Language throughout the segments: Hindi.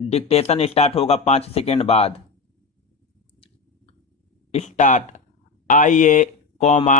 डिक्टेशन स्टार्ट होगा 5 सेकेंड बाद। स्टार्ट। आइए कॉमा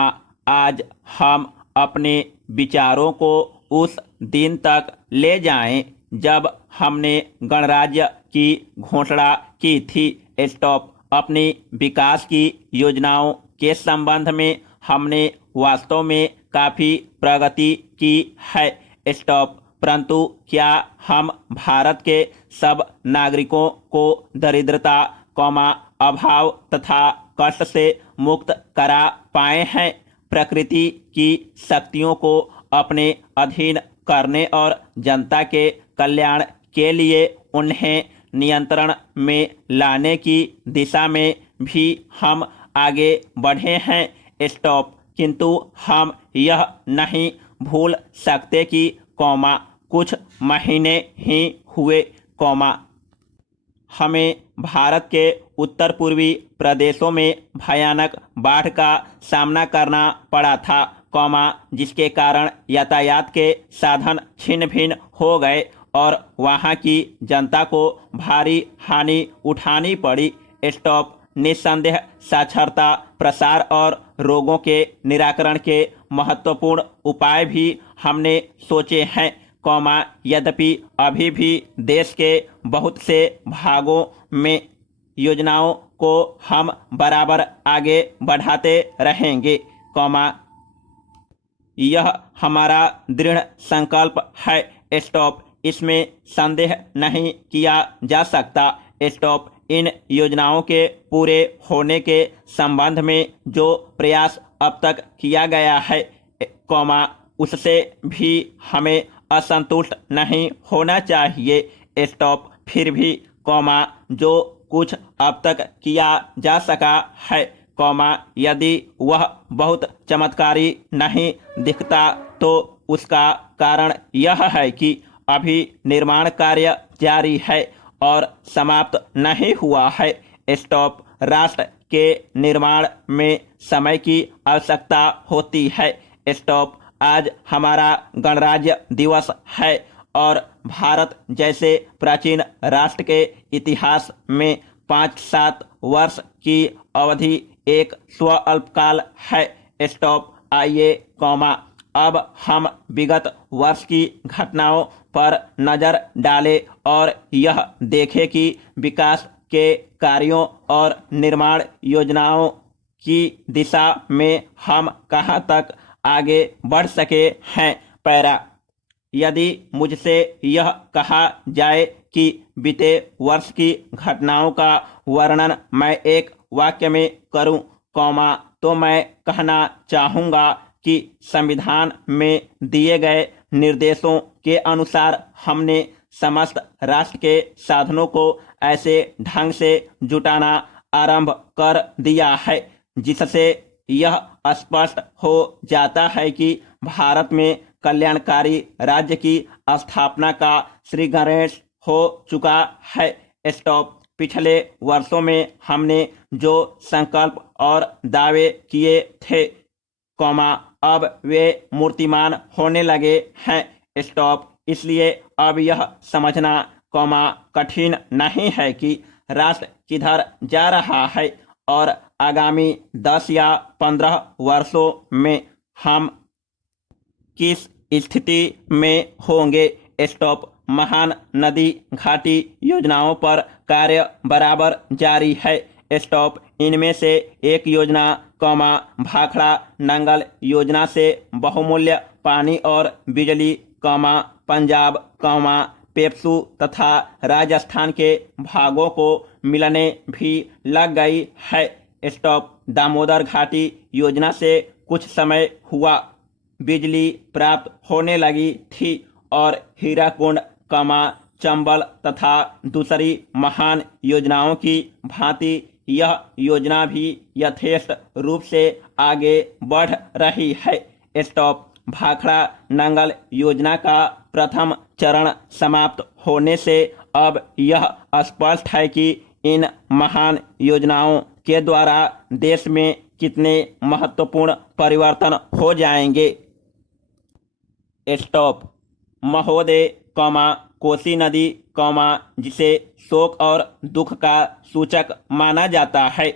आज हम अपने विचारों को उस दिन तक ले जाएं जब हमने गणराज्य की घोषणा की थी। स्टॉप। अपनी विकास की योजनाओं के संबंध में हमने वास्तव में काफी प्रगति की है। स्टॉप। परंतु क्या हम भारत के सब नागरिकों को दरिद्रता कौमा अभाव तथा कष्ट से मुक्त करा पाए हैं? प्रकृति की शक्तियों को अपने अधीन करने और जनता के कल्याण के लिए उन्हें नियंत्रण में लाने की दिशा में भी हम आगे बढ़े हैं। स्टॉप। किंतु हम यह नहीं भूल सकते कि कौमा कुछ महीने ही हुए कौमा हमें भारत के उत्तर पूर्वी प्रदेशों में भयानक बाढ़ का सामना करना पड़ा था कौमा जिसके कारण यातायात के साधन छिन्न भिन्न हो गए और वहां की जनता को भारी हानि उठानी पड़ी। स्टॉप। निस्संदेह साक्षरता प्रसार और रोगों के निराकरण के महत्वपूर्ण उपाय भी हमने सोचे हैं कौमा यद्यपि अभी भी देश के बहुत से भागों में योजनाओं को हम बराबर आगे बढ़ाते रहेंगे कौमा यह हमारा दृढ़ संकल्प है। स्टॉप। इसमें संदेह नहीं किया जा सकता। स्टॉप। इन योजनाओं के पूरे होने के संबंध में जो प्रयास अब तक किया गया है कौमा उससे भी हमें असंतुष्ट नहीं होना चाहिए। स्टॉप। फिर भी कौमा जो कुछ अब तक किया जा सका है कौमा यदि वह बहुत चमत्कारी नहीं दिखता तो उसका कारण यह है कि अभी निर्माण कार्य जारी है और समाप्त नहीं हुआ है। स्टॉप। राष्ट्र के निर्माण में समय की आवश्यकता होती है। स्टॉप। आज हमारा गणराज्य दिवस है और भारत जैसे प्राचीन राष्ट्र के इतिहास में 5-7 वर्ष की अवधि एक स्वल्पकाल है। स्टॉप। आइए कौमा अब हम विगत वर्ष की घटनाओं पर नजर डालें और यह देखें कि विकास के कार्यों और निर्माण योजनाओं की दिशा में हम कहां तक आगे बढ़ सके हैं। पैरा। यदि मुझसे यह कहा जाए कि बीते वर्ष की घटनाओं का वर्णन मैं एक वाक्य में करूं कौमा तो मैं कहना चाहूँगा कि संविधान में दिए गए निर्देशों के अनुसार हमने समस्त राष्ट्र के साधनों को ऐसे ढंग से जुटाना आरंभ कर दिया है जिससे यह स्पष्ट हो जाता है कि भारत में कल्याणकारी राज्य की स्थापना का श्री गणेश हो चुका है। स्टॉप। पिछले वर्षों में हमने जो संकल्प और दावे किए थे कौमा अब वे मूर्तिमान होने लगे हैं। स्टॉप। इसलिए अब यह समझना कौमा कठिन नहीं है कि राष्ट्र किधर जा रहा है और आगामी 10 या 15 वर्षों में हम किस स्थिति में होंगे। स्टॉप। महान नदी घाटी योजनाओं पर कार्य बराबर जारी है। स्टॉप। इनमें से एक योजना कौमा भाखड़ा नंगल योजना से बहुमूल्य पानी और बिजली कौमा पंजाब कौमा पेप्सू तथा राजस्थान के भागों को मिलने भी लग गई है। स्टॉप। दामोदर घाटी योजना से कुछ समय हुआ बिजली प्राप्त होने लगी थी और हीराकुंड कौमा चंबल तथा दूसरी महान योजनाओं की भांति यह योजना भी यथेष्ट रूप से आगे बढ़ रही है। स्टॉप। भाखड़ा नंगल योजना का प्रथम चरण समाप्त होने से अब यह स्पष्ट है कि इन महान योजनाओं के द्वारा देश में कितने महत्वपूर्ण परिवर्तन हो जाएंगे। स्टॉप। महोदय कौमा कोसी नदी, जिसे शोक और दुख का सूचक माना जाता है,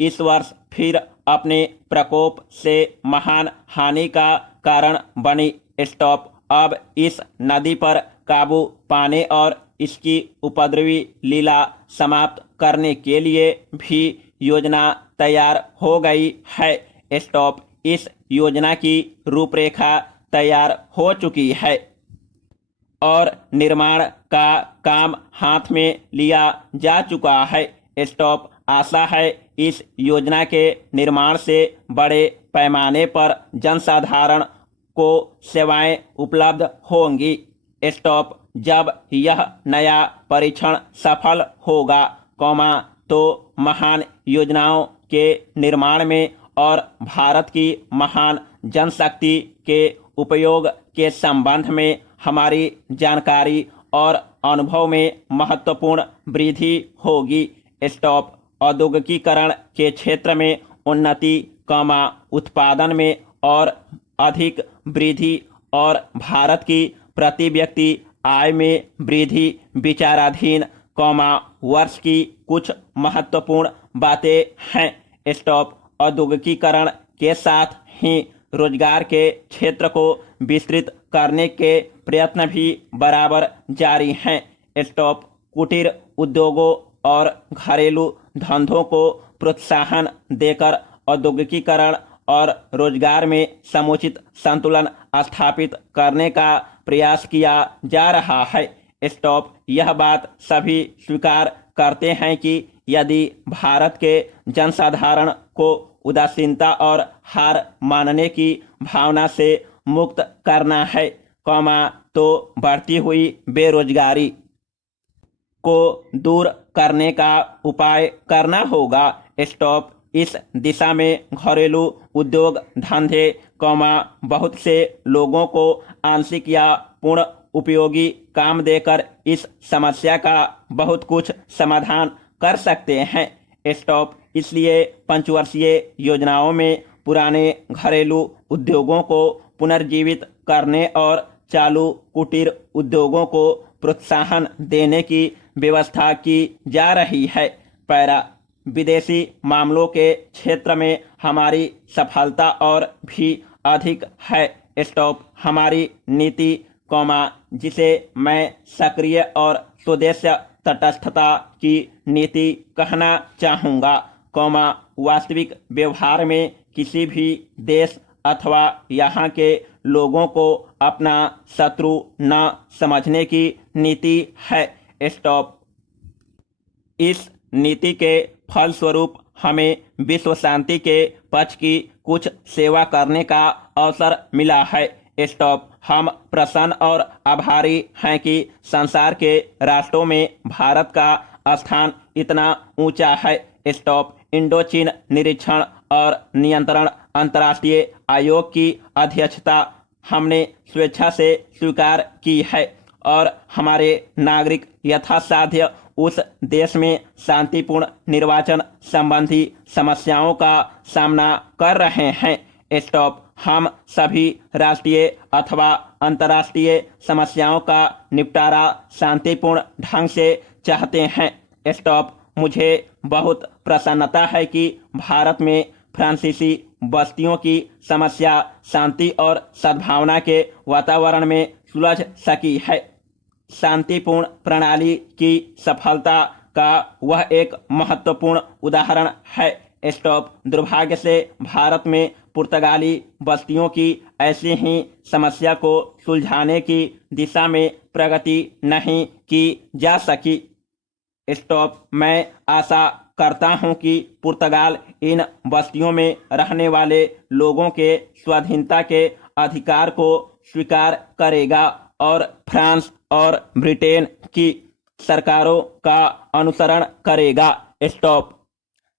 इस वर्ष फिर अपने प्रकोप से महान हानि का कारण बनी। स्टॉप। अब इस नदी पर काबू पाने और इसकी उपद्रवी लीला समाप्त करने के लिए भी योजना तैयार हो गई है। स्टॉप। इस योजना की रूपरेखा तैयार हो चुकी है और निर्माण का काम हाथ में लिया जा चुका है। स्टॉप। आशा है इस योजना के निर्माण से बड़े पैमाने पर जनसाधारण को सेवाएं उपलब्ध होंगी। स्टॉप। जब यह नया परीक्षण सफल होगा, तो महान योजनाओं के निर्माण में और भारत की महान जनशक्ति के उपयोग के संबंध में हमारी जानकारी और अनुभव में महत्वपूर्ण वृद्धि होगी। स्टॉप। औद्योगिकीकरण के क्षेत्र में उन्नति, उत्पादन में और अधिक वृद्धि और भारत की प्रति व्यक्ति आय में वृद्धि विचाराधीन, वर्ष की कुछ महत्वपूर्ण बातें हैं। स्टॉप। औद्योगिकीकरण के साथ ही रोजगार के क्षेत्र को विस्तृत करने के प्रयत्न भी बराबर जारी हैं। स्टॉप। कुटीर उद्योगों और घरेलू धंधों को प्रोत्साहन देकर औद्योगिकीकरण और रोजगार में समुचित संतुलन स्थापित करने का प्रयास किया जा रहा है। स्टॉप। यह बात सभी स्वीकार करते हैं कि यदि भारत के जनसाधारण को उदासीनता और हार मानने की भावना से मुक्त करना है, तो बढ़ती हुई बेरोजगारी को दूर करने का उपाय करना होगा। स्टॉप। इस दिशा में घरेलू उद्योग धंधे, बहुत से लोगों को आंशिक या पूर्ण उपयोगी काम देकर इस समस्या का बहुत कुछ समाधान कर सकते हैं। स्टॉप। इसलिए पंचवर्षीय योजनाओं में पुराने घरेलू उद्योगों को पुनर्जीवित करने और चालू कुटीर उद्योगों को प्रोत्साहन देने की व्यवस्था की जा रही है। पैरा। विदेशी मामलों के क्षेत्र में हमारी सफलता और भी अधिक है। स्टॉप। हमारी नीति, जिसे मैं सक्रिय और स्वदेश तटस्थता की नीति कहना चाहूँगा, वास्तविक व्यवहार में किसी भी देश अथवा यहाँ के लोगों को अपना शत्रु न समझने की नीति है। स्टॉप। इस नीति के फलस्वरूप हमें विश्व शांति के पक्ष की कुछ सेवा करने का अवसर मिला है। स्टॉप। हम प्रसन्न और आभारी हैं कि संसार के राष्ट्रों में भारत का स्थान इतना ऊंचा है। स्टॉप। इंडो चीन निरीक्षण और नियंत्रण अंतर्राष्ट्रीय आयोग की अध्यक्षता हमने स्वेच्छा से स्वीकार की है और हमारे नागरिक यथासाध्य उस देश में शांतिपूर्ण निर्वाचन संबंधी समस्याओं का सामना कर रहे हैं। स्टॉप। हम सभी राष्ट्रीय अथवा अंतर्राष्ट्रीय समस्याओं का निपटारा शांतिपूर्ण ढंग से चाहते हैं। स्टॉप। मुझे बहुत प्रसन्नता है कि भारत में फ्रांसीसी बस्तियों की समस्या शांति और सद्भावना के वातावरण में सुलझ सकी है। शांतिपूर्ण प्रणाली की सफलता का वह एक महत्वपूर्ण उदाहरण है। स्टॉप। दुर्भाग्य से भारत में पुर्तगाली बस्तियों की ऐसी ही समस्या को सुलझाने की दिशा में प्रगति नहीं की जा सकी। स्टॉप। मैं आशा करता हूं कि पुर्तगाल इन बस्तियों में रहने वाले लोगों के स्वाधीनता के अधिकार को स्वीकार करेगा और फ्रांस और ब्रिटेन की सरकारों का अनुसरण करेगा। स्टॉप।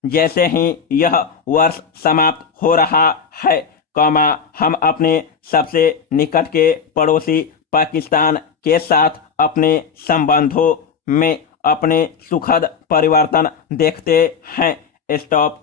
जैसे ही यह वर्ष समाप्त हो रहा है, हम अपने सबसे निकट के पड़ोसी पाकिस्तान के साथ अपने संबंधों में अपने सुखद परिवर्तन देखते हैं। स्टॉप।